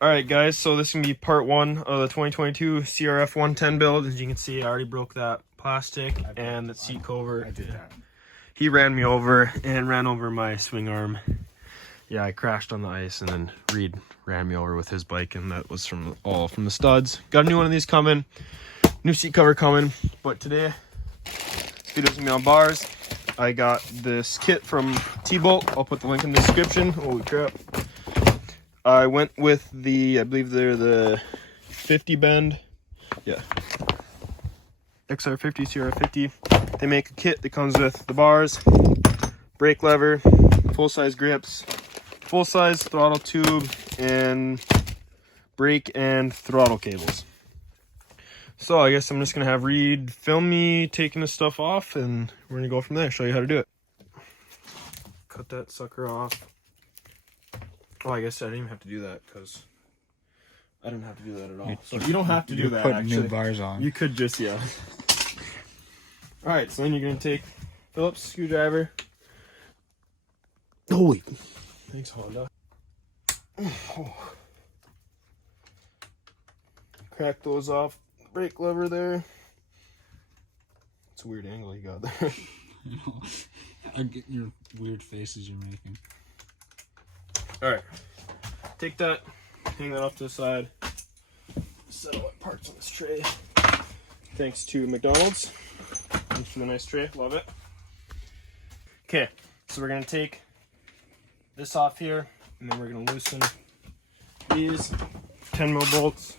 Alright guys, so this is going to be part 1 of the 2022 CRF110 build. As you can see, I already broke that plastic and the seat cover. I did that. He ran me over and ran over my swing arm. Yeah, I crashed on the ice, and then Reed ran me over with his bike, and that was all from the studs. Got a new one of these coming, new seat cover coming, but today, this video's going to be on bars. I got this kit from T-Bolt. I'll put the link in the description. Holy crap. I went with I believe they're the 50 bend. Yeah. XR50, CRF50. They make a kit that comes with the bars, brake lever, full-size grips, full-size throttle tube, and brake and throttle cables. So I guess I'm just going to have Reed film me taking this stuff off, and we're going to go from there, show you how to do it. Cut that sucker off. Oh, I guess I didn't even have to do that because I didn't have to do that at all. So you don't have to do that, actually. New bars on. You could just, yeah. Alright, so then you're going to take Phillips screwdriver. Holy. Thanks, Honda. Oh. Crack those off. Brake lever there. It's a weird angle you got there. I get your weird faces you're making. Alright, take that, hang that off to the side, set all my parts on this tray. Thanks to McDonald's. Thanks for the nice tray, love it. Okay, so we're going to take this off here, and then we're going to loosen these 10mm bolts.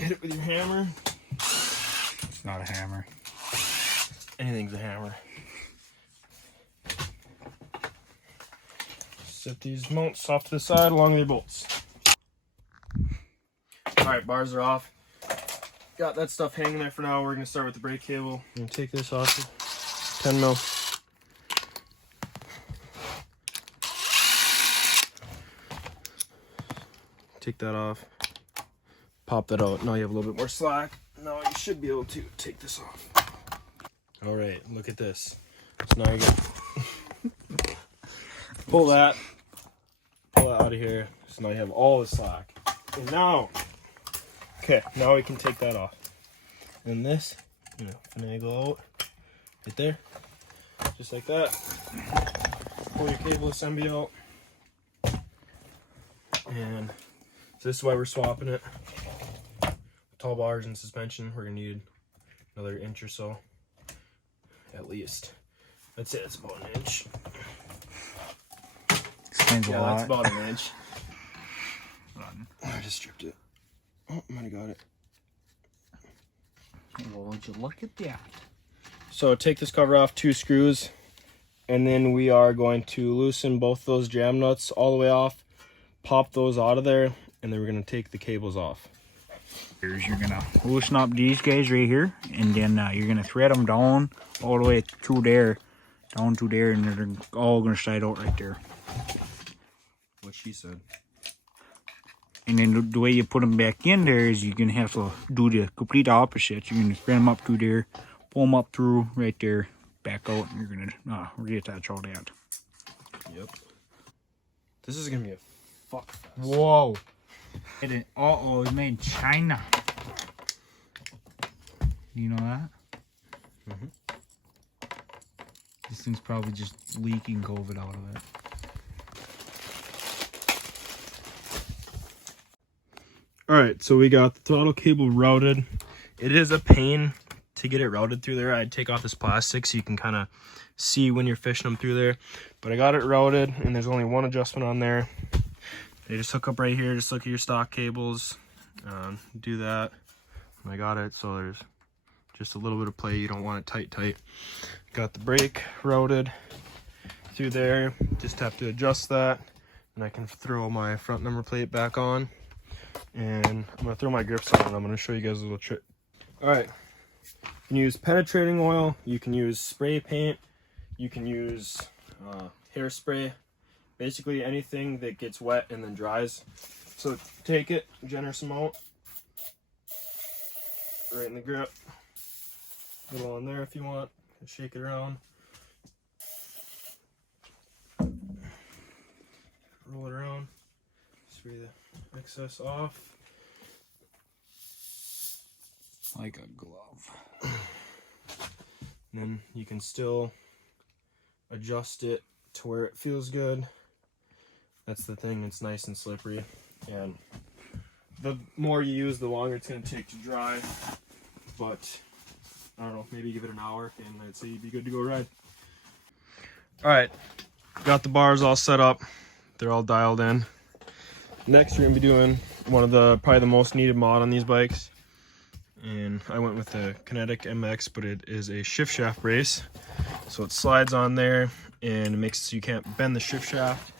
Hit it with your hammer. It's not a hammer. Anything's a hammer. Set these mounts off to the side along with your bolts. Alright, bars are off. Got that stuff hanging there for now. We're going to start with the brake cable. I'm going to take this off. 10mm. Take that off. Pop that out. Now you have a little bit more slack. Now you should be able to take this off. Alright, look at this. So now you get pull that out of here. So now you have all the slack. And now, okay, now we can take that off. And this, finagle out right there. Just like that. Pull your cable assembly out. And so this is why we're swapping it. Tall bars and suspension, we're gonna need another inch or so, at least. I'd say it's about an inch. Explains a lot. That's about an inch. I just stripped it. Oh, I might have got it. Well, would you look at that? So take this cover off, 2 screws, and then we are going to loosen both those jam nuts all the way off, pop those out of there, and then we're gonna take the cables off. You're gonna loosen up these guys right here, and then you're gonna thread them down all the way through there, down to there, and they're all gonna slide out right there. What she said. And then the way you put them back in there is you're gonna have to do the complete opposite. You're gonna thread them up through there, pull them up through right there, back out, and you're gonna reattach all that. Yep. This is gonna be a fuck fest. Whoa. Uh-oh, it's made in China. You know that? Mm-hmm. This thing's probably just leaking COVID out of it. Alright, so we got the throttle cable routed. It is a pain to get it routed through there. I'd take off this plastic so you can kind of see when you're fishing them through there. But I got it routed, and there's only one adjustment on there. They just hook up right here. Just look at your stock cables. Do that. And I got it, so there's just a little bit of play. You don't want it tight. Got the brake routed through there. Just have to adjust that. And I can throw my front number plate back on. And I'm going to throw my grips on. I'm going to show you guys a little trick. Alright. You can use penetrating oil. You can use spray paint. You can use hairspray. Basically anything that gets wet and then dries. So take it, generous amount, right in the grip. A little on there if you want. Shake it around. Roll it around. Spray the excess off. Like a glove. And then you can still adjust it to where it feels good. That's the thing, it's nice and slippery. And the more you use, the longer it's going to take to dry. But I don't know, maybe give it an hour and I'd say you'd be good to go ride. Alright, got the bars all set up. They're all dialed in. Next we're going to be doing one of the probably the most needed mod on these bikes. And I went with the Kinetic MX, but it is a shift shaft brace. So it slides on there and it makes it so you can't bend the shift shaft.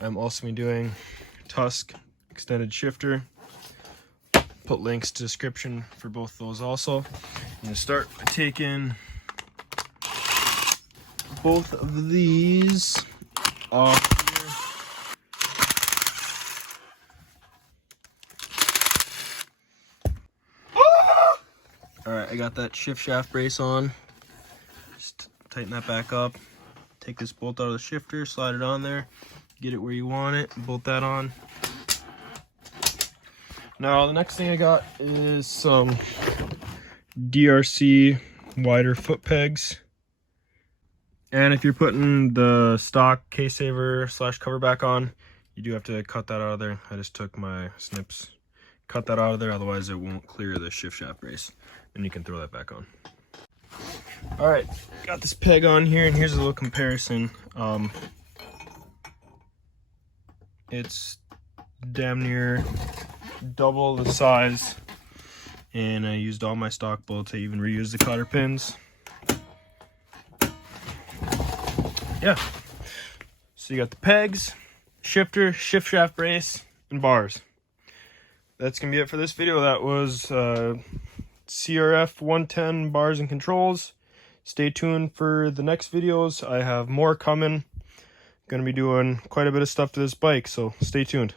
I'm also be doing Tusk extended shifter. Put links to description for both those also. I'm gonna start by taking both of these off here. Alright, I got that shift shaft brace on. Just tighten that back up. Take this bolt out of the shifter, slide it on there, get it where you want it, bolt that on. Now the next thing I got is some DRC wider foot pegs. And if you're putting the stock case saver / cover back on, you do have to cut that out of there. I just took my snips, cut that out of there, otherwise it won't clear the shift shaft brace. And you can throw that back on. Alright, got this peg on here, and here's a little comparison. It's damn near double the size, and I used all my stock bolts. I even reused the cotter pins. Yeah, so you got the pegs, shifter, shift shaft brace, and bars. That's gonna be it for this video. That was CRF110 bars and controls. Stay tuned for the next videos. I have more coming. Gonna be doing quite a bit of stuff to this bike, so stay tuned.